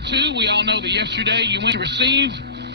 number 2, we all know that yesterday you went to receive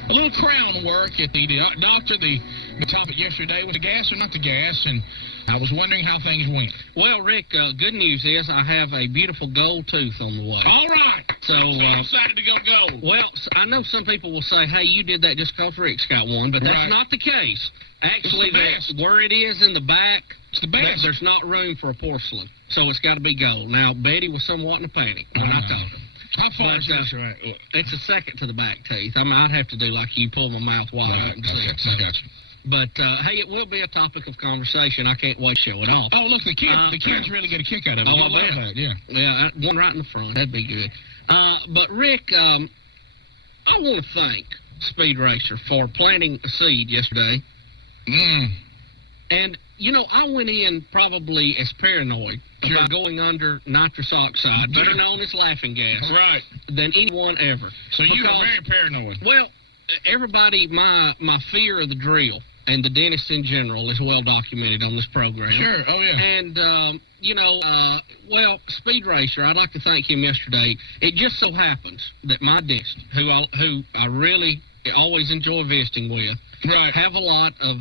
a little crown work at the doctor. The topic yesterday was the gas or not the gas, and I was wondering how things went. Well, Rick, good news is I have a beautiful gold tooth on the way. All right. So I'm excited to go gold. Well, I know some people will say, hey, you did that just because Rick's got one, but that's not the case. Actually, where it is in the back, it's the best. There's not room for a porcelain, so it's got to be gold. Now, Betty was somewhat in a panic when I told her. How far is this? Right? It's a second to the back teeth. I mean, I'd have to do like you, pull my mouth wide open. I got you. But, hey, it will be a topic of conversation. I can't wait to show it off. Oh, look, the kids really get a kick out of it. Oh, I love that, yeah. Yeah, one right in the front. That'd be good. But, Rick, I want to thank Speed Racer for planting a seed yesterday. And, you know, I went in probably as paranoid about going under nitrous oxide, better known as laughing gas, than anyone ever. So you were very paranoid. Well, everybody, my fear of the drill and the dentist in general is well documented on this program. Sure, oh yeah. And, well, Speed Racer, I'd like to thank him yesterday. It just so happens that my dentist, who I really always enjoy visiting with, have a lot of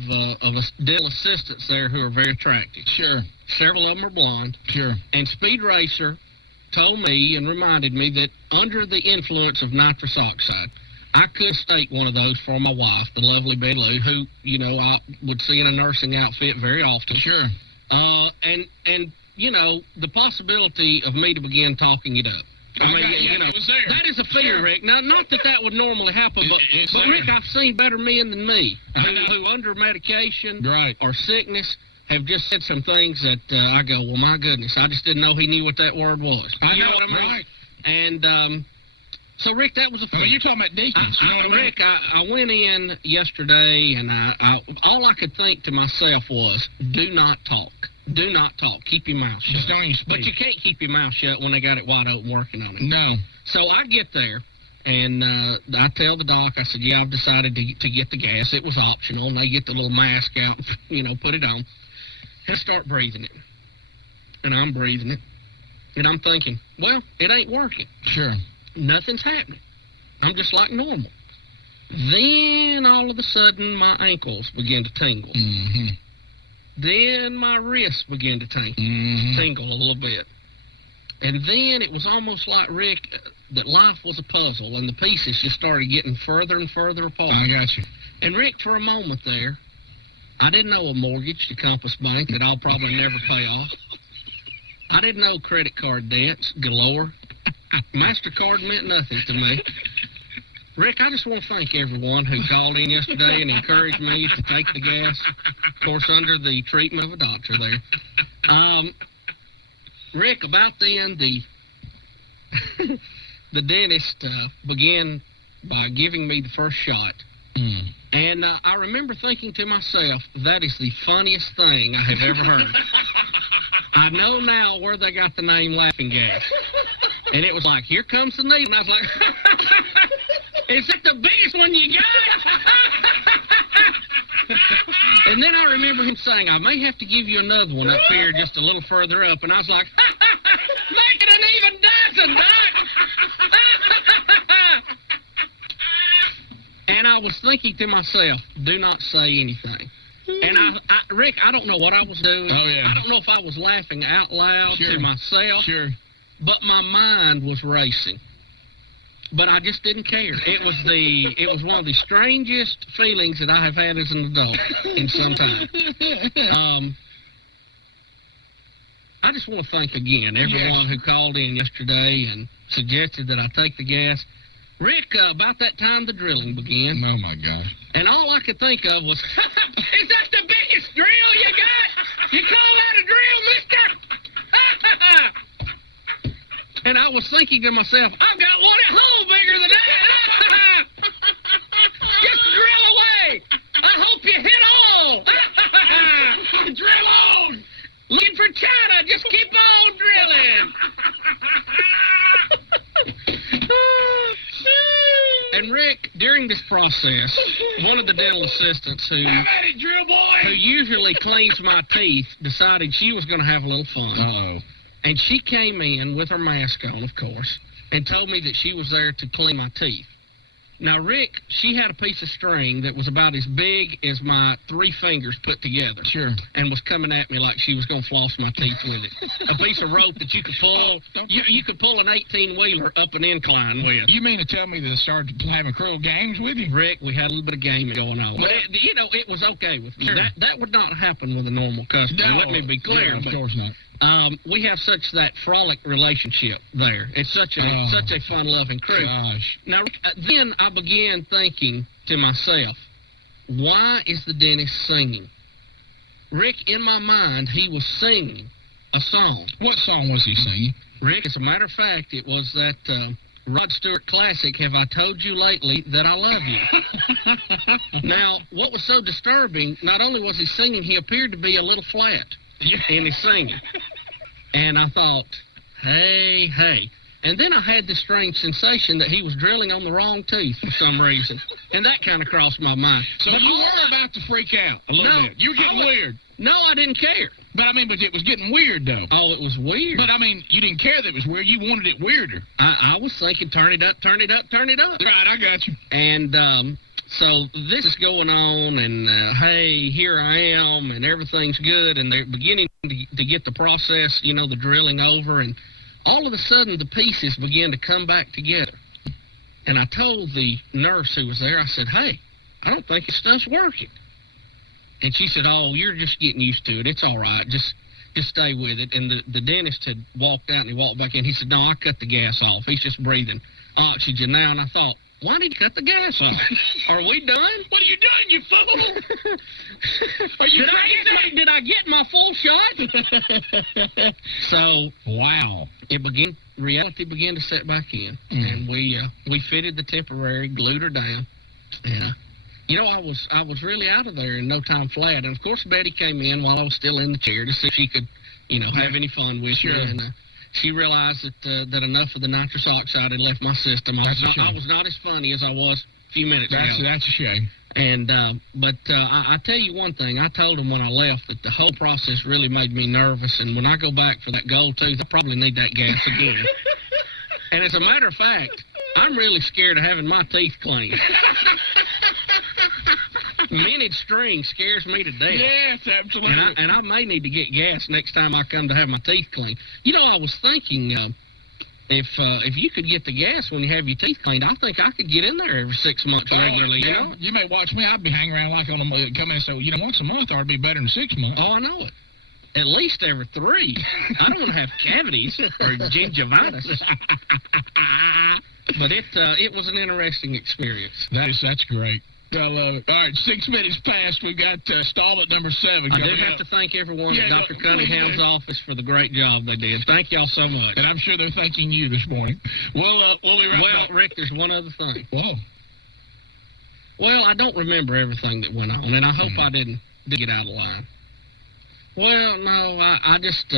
dental assistants there who are very attractive. Sure. Several of them are blonde. Sure. And Speed Racer told me and reminded me that under the influence of nitrous oxide, I could stake one of those for my wife, the lovely Betty Lou, who, you know, I would see in a nursing outfit very often. Sure. And you know, the possibility of me to begin talking it up. I mean, you know, that is a fear, Rick. Now, not that would normally happen, but Rick, I've seen better men than me who under medication or sickness have just said some things that I go, well, my goodness, I just didn't know he knew what that word was. I know what I mean? Right. And so, Rick, that was a fear. Well, you're talking about deacons. You know what I mean? Rick, I went in yesterday, and I all I could think to myself was, do not talk. Do not talk. Keep your mouth shut. Just don't even speak. But you can't keep your mouth shut when they got it wide open working on it. No. So I get there, and I tell the doc, I said, yeah, I've decided to get the gas. It was optional, and they get the little mask out, you know, put it on, and start breathing it. And I'm breathing it, and I'm thinking, well, it ain't working. Sure. Nothing's happening. I'm just like normal. Then, all of a sudden, my ankles begin to tingle. Mm-hmm. Then my wrists began to tingle a little bit. And then it was almost like, Rick, that life was a puzzle, and the pieces just started getting further and further apart. I got you. And, Rick, for a moment there, I didn't know a mortgage to Compass Bank that I'll probably never pay off. I didn't know credit card debts galore. MasterCard meant nothing to me. Rick, I just want to thank everyone who called in yesterday and encouraged me to take the gas, of course, under the treatment of a doctor there. Rick, about then, the dentist began by giving me the first shot. And I remember thinking to myself, that is the funniest thing I have ever heard. I know now where they got the name Laughing Gas. And it was like, here comes the needle. And I was like, is that the biggest one you got? And then I remember him saying, I may have to give you another one up here just a little further up. And I was like, make it an even dozen, Doc. And I was thinking to myself, do not say anything. And Rick, I don't know what I was doing. Oh, yeah. I don't know if I was laughing out loud to myself. Sure. But my mind was racing. But I just didn't care. It was one of the strangest feelings that I have had as an adult in some time. I just want to thank again everyone who called in yesterday and suggested that I take the gas. Rick, about that time the drilling began. Oh, my gosh. And all I could think of was, is that the biggest drill you got? You call that a drill, mister? And I was thinking to myself, I've got one at home bigger than that. Just drill away. I hope you hit all. Drill on. Looking for China. Just keep on drilling. And Rick, during this process, one of the dental assistants who usually cleans my teeth decided she was going to have a little fun. Uh-oh. And she came in with her mask on, of course. and told me that she was there to clean my teeth. Now, Rick, she had a piece of string that was about as big as my 3 fingers put together. Sure. And was coming at me like she was going to floss my teeth with it. A piece of rope that you could pull. You could pull an 18-wheeler up an incline with. You mean to tell me that I started having cruel games with you? Rick, we had a little bit of gaming going on. But, it was okay with me. Sure. That would not happen with a normal customer. No, Let me be clear. Yeah, of course not. We have that frolic relationship there. It's such a fun-loving crew. Gosh. Now, then I began thinking to myself, why is the dentist singing? Rick, in my mind, he was singing a song. What song was he singing? Rick, as a matter of fact, it was that Rod Stewart classic, Have I Told You Lately That I Love You? Now, what was so disturbing, not only was he singing, he appeared to be a little flat in his singing. And I thought, hey. And then I had this strange sensation that he was drilling on the wrong tooth for some reason. And that kind of crossed my mind. So but you were about to freak out a little bit. You were getting weird. No, I didn't care. But it was getting weird, though. Oh, it was weird. But, you didn't care that it was weird. You wanted it weirder. I was thinking, turn it up. Right, I got you. And so this is going on, and hey, here I am, and everything's good, and they're beginning to get the process, the drilling over, and all of a sudden the pieces began to come back together. And I told the nurse who was there, I said, hey, I don't think this stuff's working. And she said, oh, you're just getting used to it. It's all right. Just stay with it. And the dentist had walked out, and he walked back in. He said, no, I cut the gas off. He's just breathing oxygen now. And I thought, why did you cut the gas off? Are we done? What are you doing, you fool? Are you crazy? Did I get my full shot? So, wow. Reality began to set back in. And we fitted the temporary, glued her down. Yeah. I was really out of there in no time flat. And, of course, Betty came in while I was still in the chair to see if she could, have any fun with me. And she realized that enough of the nitrous oxide had left my system. I was not as funny as I was a few minutes ago. That's a shame. And but I tell you one thing. I told him when I left that the whole process really made me nervous. And when I go back for that gold tooth, I probably need that gas again. And as a matter of fact, I'm really scared of having my teeth cleaned. Minted string scares me to death. Yes, absolutely. And I may need to get gas next time I come to have my teeth cleaned. I was thinking, if you could get the gas when you have your teeth cleaned, I think I could get in there every 6 months regularly. Yeah. You may watch me. I'd be hanging around like on a come in. So once a month, or it'd be better than 6 months. Oh, I know it. At least every 3. I don't want to have cavities or gingivitis. But it was an interesting experience. That's great. I love it. All right, 6 minutes past. We've got installment number 7 I coming do have up. to thank everyone at Dr. Cunningham's office for the great job they did. Thank y'all so much. And I'm sure they're thanking you this morning. We'll be right back. Well, Rick, there's one other thing. Whoa. Well, I don't remember everything that went on, and I hope I didn't get out of line. Well, no, I just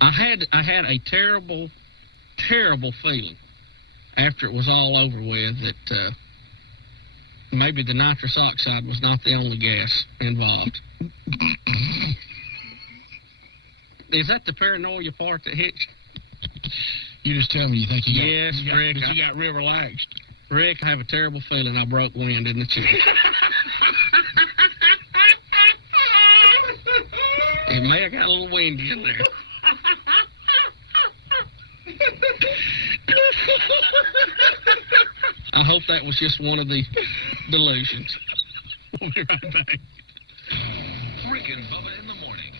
I had a terrible feeling after it was all over with that maybe the nitrous oxide was not the only gas involved. Is that the paranoia part that hits you? You just tell me you think you got... Yes, Rick. You got real relaxed. Rick, I have a terrible feeling I broke wind in the chair. It may have got a little windy in there. I hope that was just one of the delusions. We'll be right back. Rick and Bubba in the morning.